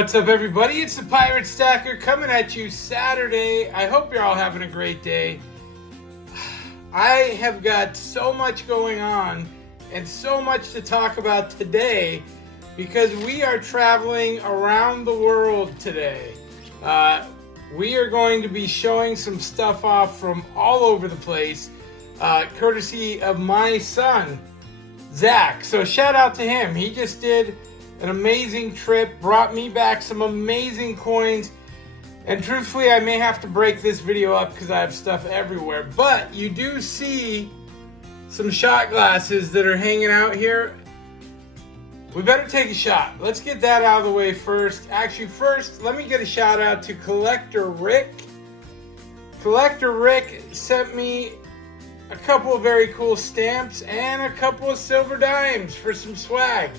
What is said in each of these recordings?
What's up, everybody? It's the Pirate Stacker coming at you Saturday. I hope you're all having a great day. I have got so much going on and so much to talk about today because we are traveling around the world today. We are going to be showing some stuff off from all over the place, courtesy of my son, Zach. So shout out to him. He just did an amazing trip, brought me back some amazing coins, and truthfully I may have to break this video up because I have stuff everywhere, but you do see some shot glasses that are hanging out here. We better take a shot. Let's get that out of the way first. Actually, first let me get a shout out to Collector Rick. Collector Rick sent me a couple of very cool stamps and a couple of silver dimes for some swag.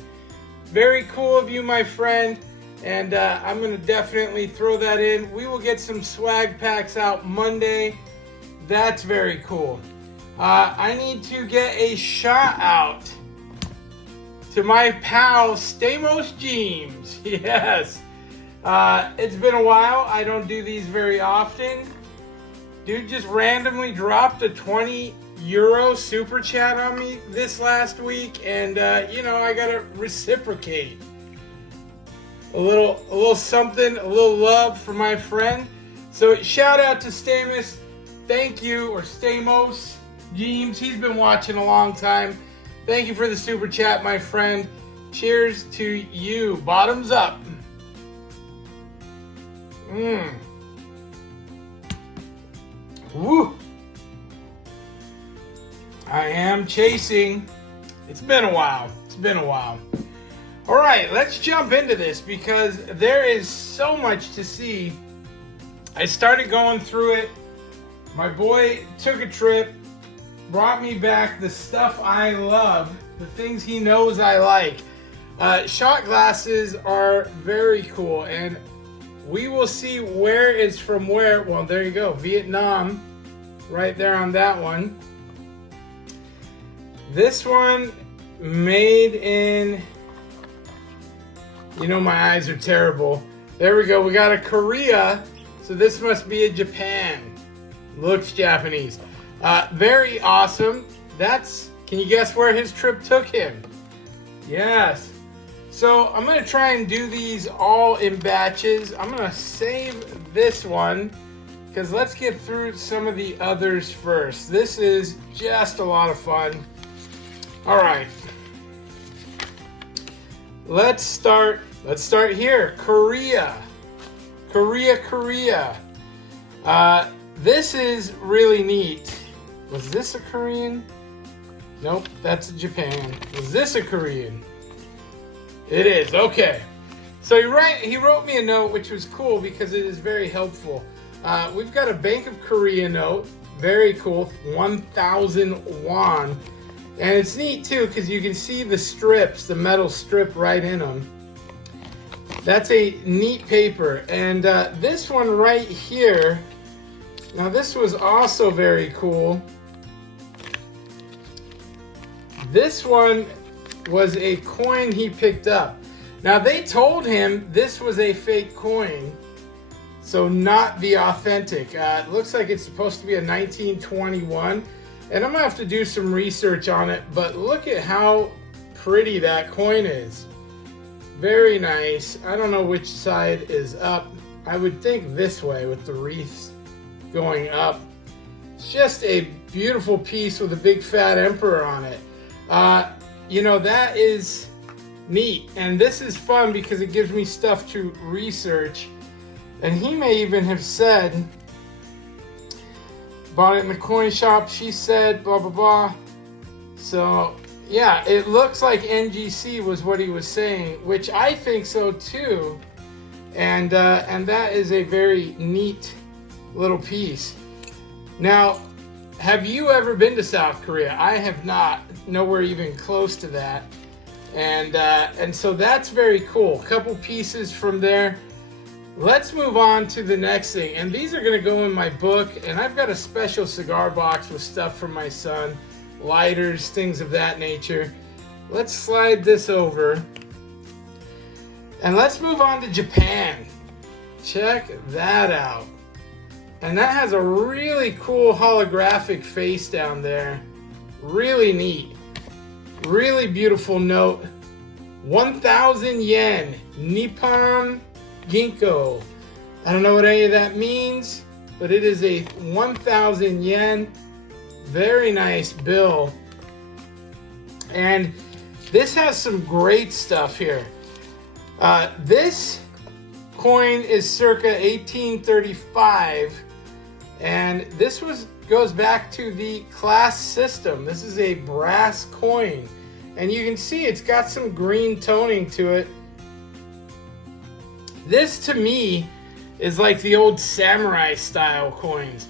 Very cool of you, my friend, and I'm going to definitely throw that in. We will get some swag packs out Monday. That's very cool. I need to get a shout out to my pal, Stamos James. Yes. It's been a while. I don't do these very often. Dude just randomly dropped a 20 euro super chat on me this last week, and you know, I gotta reciprocate a little something, a little love for my friend. So shout out to Stamos, thank you, or Stamos James. He's been watching a long time. Thank you for the super chat, my friend. Cheers to you. Bottoms up. Woo. I am chasing. It's been a while. It's been a while. All right, let's jump into this because there is so much to see. I started going through it. My boy took a trip, brought me back the stuff I love, the things he knows I like. Shot glasses are very cool, and we will see where it's from where. Well, there you go, Vietnam, right there on that one. This one made in, you know, my eyes are terrible. There we go. We got a Korea. So this must be a Japan. Looks Japanese. Very awesome. Can you guess where his trip took him? Yes. So I'm going to try and do these all in batches. I'm going to save this one because let's get through some of the others first. This is just a lot of fun. All right, let's start here. Korea. This is really neat. Was this a Korean? Nope, that's a Japan. Was this a Korean? It is. Okay. So he wrote me a note, which was cool because it is very helpful. We've got a Bank of Korea note. Very cool. 1,000 won. And it's neat too because you can see the strips, the metal strip right in them. That's a neat paper. And this one right here, now this was also very cool. This one was a coin he picked up. Now they told him this was a fake coin, so not the authentic. It looks like it's supposed to be a 1921. And I'm gonna have to do some research on it, but look at how pretty that coin is. Very nice. I don't know which side is up. I would think this way with the wreaths going up. It's just a beautiful piece with a big fat emperor on it. You know, that is neat. And this is fun because it gives me stuff to research. And he may even have said, bought it in the coin shop, she said, blah, blah, blah. So, yeah, it looks like NGC was what he was saying, which I think so too. And that is a very neat little piece. Now, have you ever been to South Korea? I have not, nowhere even close to that. And so that's very cool. A couple pieces from there. Let's move on to the next thing, and these are going to go in my book, and I've got a special cigar box with stuff from my son, lighters, things of that nature. Let's slide this over. And let's move on to Japan. Check that out. And that has a really cool holographic face down there. Really neat. Really beautiful note. 1,000 yen. Nippon Ginkgo. I don't know what any of that means, but it is a 1,000 yen. Very nice bill. And this has some great stuff here. This coin is circa 1835, and this goes back to the class system. This is a brass coin, and you can see it's got some green toning to it. This to me is like the old samurai style coins.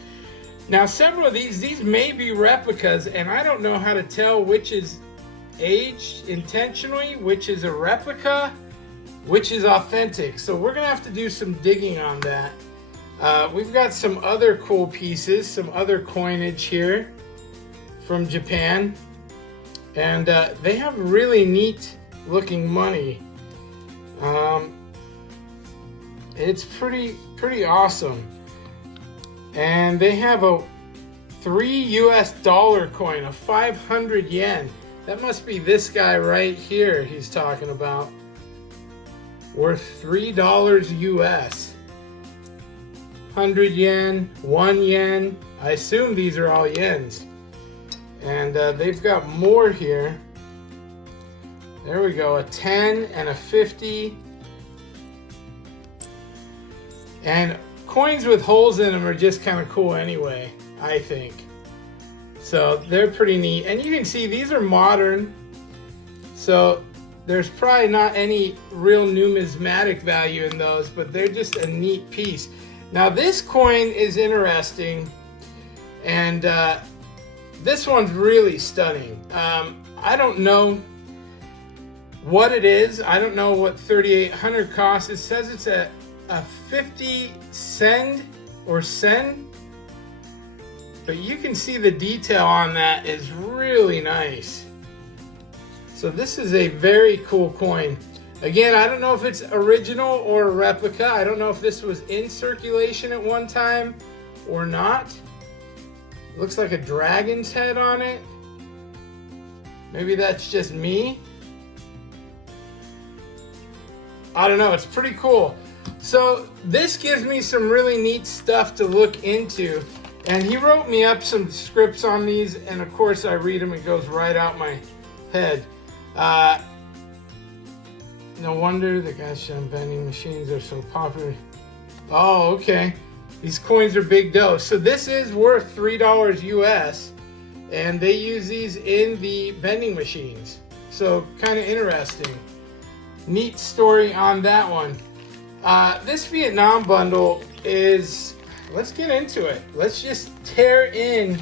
Now several of these may be replicas, and I don't know how to tell which is aged intentionally, which is a replica, which is authentic. So we're gonna have to do some digging on that. We've got some other cool pieces, some other coinage here from Japan, and they have really neat looking money. It's pretty awesome. And they have a $3 US coin, a 500 yen. That must be this guy right here he's talking about. Worth $3 US. 100 yen, 1 yen. I assume these are all yens. And they've got more here. There we go, a 10 and a 50. And coins with holes in them are just kind of cool anyway, I think. So they're pretty neat. And you can see these are modern. So there's probably not any real numismatic value in those, but they're just a neat piece. Now this coin is interesting, and this one's really stunning. I don't know what it is. I don't know what 3,800 costs. It says it's a 50 sen or sen, but you can see the detail on that is really nice. So this is a very cool coin. Again, I don't know if it's original or a replica. I don't know if this was in circulation at one time or not. Looks like a dragon's head on it. Maybe that's just me. I don't know, it's pretty cool. So this gives me some really neat stuff to look into. And he wrote me up some scripts on these, and of course I read them, it goes right out my head. No wonder the gosh vending machines are so popular. Oh, okay. These coins are big dough. So this is worth $3 US, and they use these in the vending machines. So kind of interesting. Neat story on that one. This Vietnam bundle is, let's get into it. Let's just tear in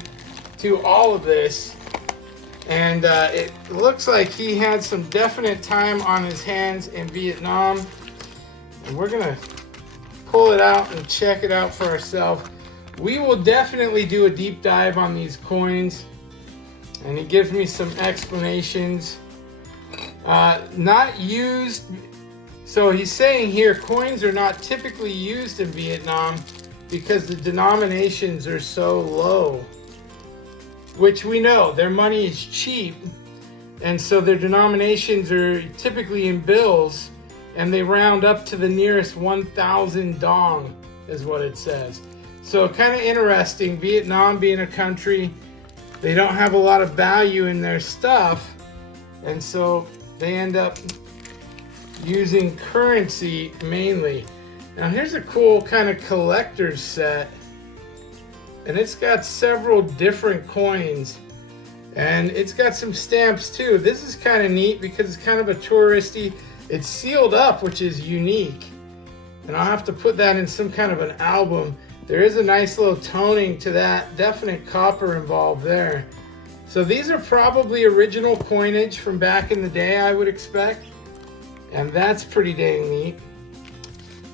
to all of this. And it looks like he had some definite time on his hands in Vietnam. And we're gonna pull it out and check it out for ourselves. We will definitely do a deep dive on these coins. And he gives me some explanations. Not used. So he's saying here, coins are not typically used in Vietnam because the denominations are so low. Which we know, their money is cheap, and so their denominations are typically in bills, and they round up to the nearest 1,000 dong, is what it says. So kind of interesting, Vietnam being a country, they don't have a lot of value in their stuff, and so they end up using currency mainly. Now here's a cool kind of collector's set. And it's got several different coins, and it's got some stamps too. This is kind of neat because it's kind of a touristy. It's sealed up, which is unique, and I'll have to put that in some kind of an album. There is a nice little toning to that, definite copper involved there. So these are probably original coinage from back in the day, I would expect, and that's pretty dang neat.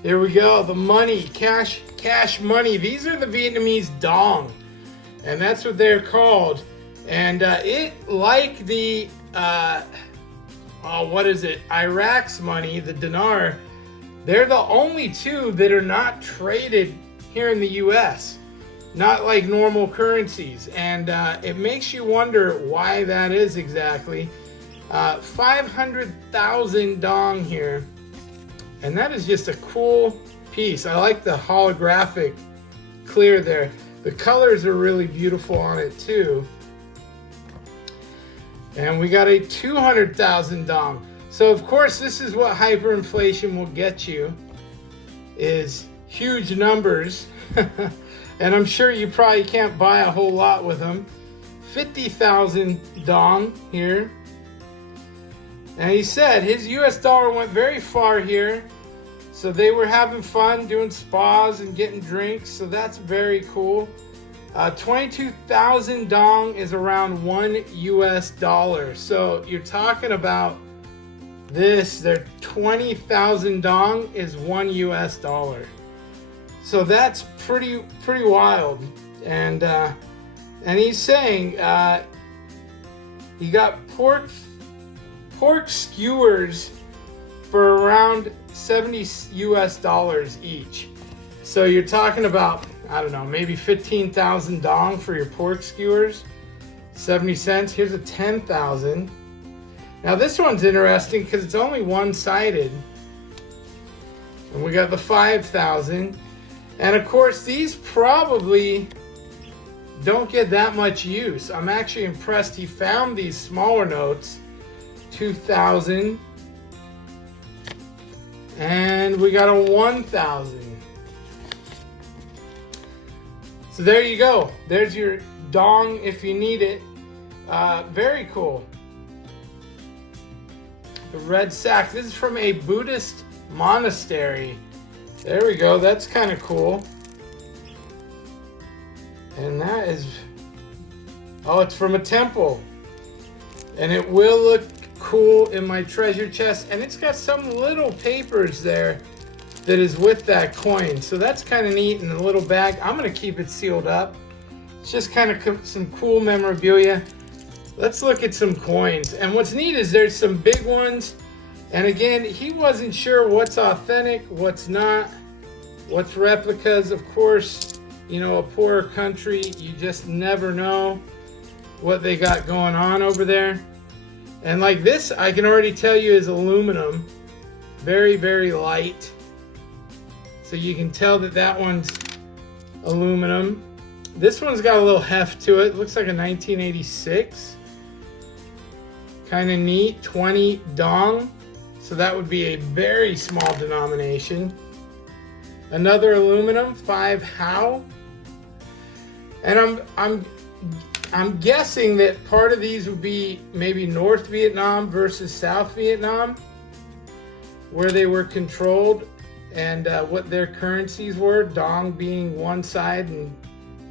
Here we go, the money, cash money. These are the Vietnamese dong, and that's what they're called. And it, like the what is it, Iraq's money, the dinar, They're the only two that are not traded here in the US, not like normal currencies. And it makes you wonder why that is exactly. 500,000 dong here. And that is just a cool piece. I like the holographic clear there. The colors are really beautiful on it too. And we got a 200,000 dong. So of course this is what hyperinflation will get you, is huge numbers. And I'm sure you probably can't buy a whole lot with them. 50,000 dong here. And he said his US dollar went very far here. So they were having fun doing spas and getting drinks. So that's very cool. 22,000 dong is around $1 US. So you're talking about this, their 20,000 dong is $1 US. So that's pretty wild. And he's saying he got pork skewers for around $70 US each. So you're talking about, I don't know, maybe 15,000 dong for your pork skewers, 70 cents. Here's a 10,000. Now this one's interesting because it's only one-sided. And we got the 5,000. And of course these probably don't get that much use. I'm actually impressed he found these smaller notes. 2,000. And we got a 1,000. So there you go. There's your dong if you need it. Very cool. The red sack. This is from a Buddhist monastery. There we go. That's kind of cool. And that is... oh, it's from a temple. And it will look cool in my treasure chest. And it's got some little papers there that is with that coin. So that's kind of neat in a little bag. I'm going to keep it sealed up. It's just kind of some cool memorabilia. Let's look at some coins. And what's neat is there's some big ones. And again, he wasn't sure what's authentic, what's not, what's replicas. Of course, you know, a poorer country, you just never know what they got going on over there. And like this, I can already tell you is aluminum. Very, very light. So you can tell that that one's aluminum. This one's got a little heft to it. Looks like a 1986. Kind of neat. 20 dong. So that would be a very small denomination. Another aluminum, 5 hao. And I'm guessing that part of these would be maybe North Vietnam versus South Vietnam, where they were controlled, and what their currencies were, dong being one side and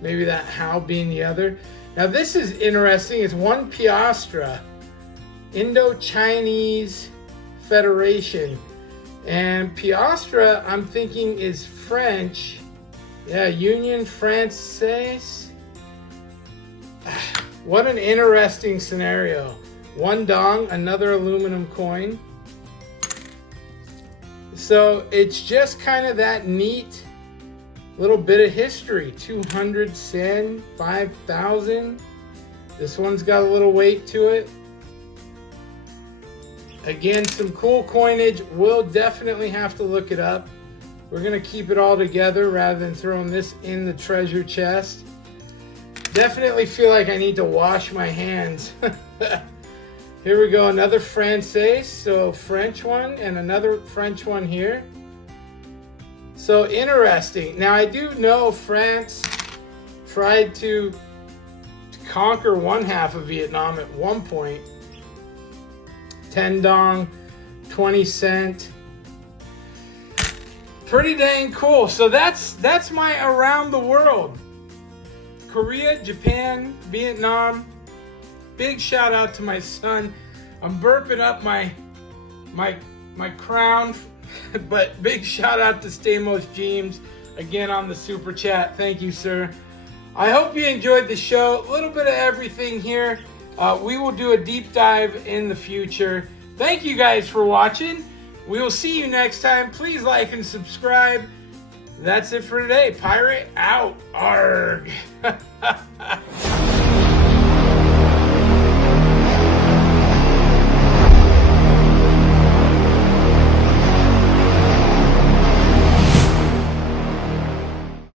maybe that hao being the other. Now this is interesting. It's 1 piastra, Indo-Chinese Federation. And piastra, I'm thinking, is French. Yeah, Union Française. What an interesting scenario. 1 dong, another aluminum coin. So it's just kind of that neat little bit of history. 200 sen, 5,000. This one's got a little weight to it. Again, some cool coinage. We'll definitely have to look it up. We're going to keep it all together rather than throwing this in the treasure chest. Definitely feel like I need to wash my hands. Here we go, another Française, so French one, and another French one here. So interesting. Now I do know France tried to conquer one half of Vietnam at one point. 10 dong, 20 cent. Pretty dang cool. So that's my around the world. Korea, Japan, Vietnam. Big shout out to my son. I'm burping up my crown, but big shout out to Stamos James again on the super chat. Thank you, sir. I hope you enjoyed the show. A little bit of everything here. We will do a deep dive in the future. Thank you guys for watching. We will see you next time. Please like and subscribe. That's it for today. Pirate out. Arghhhhh.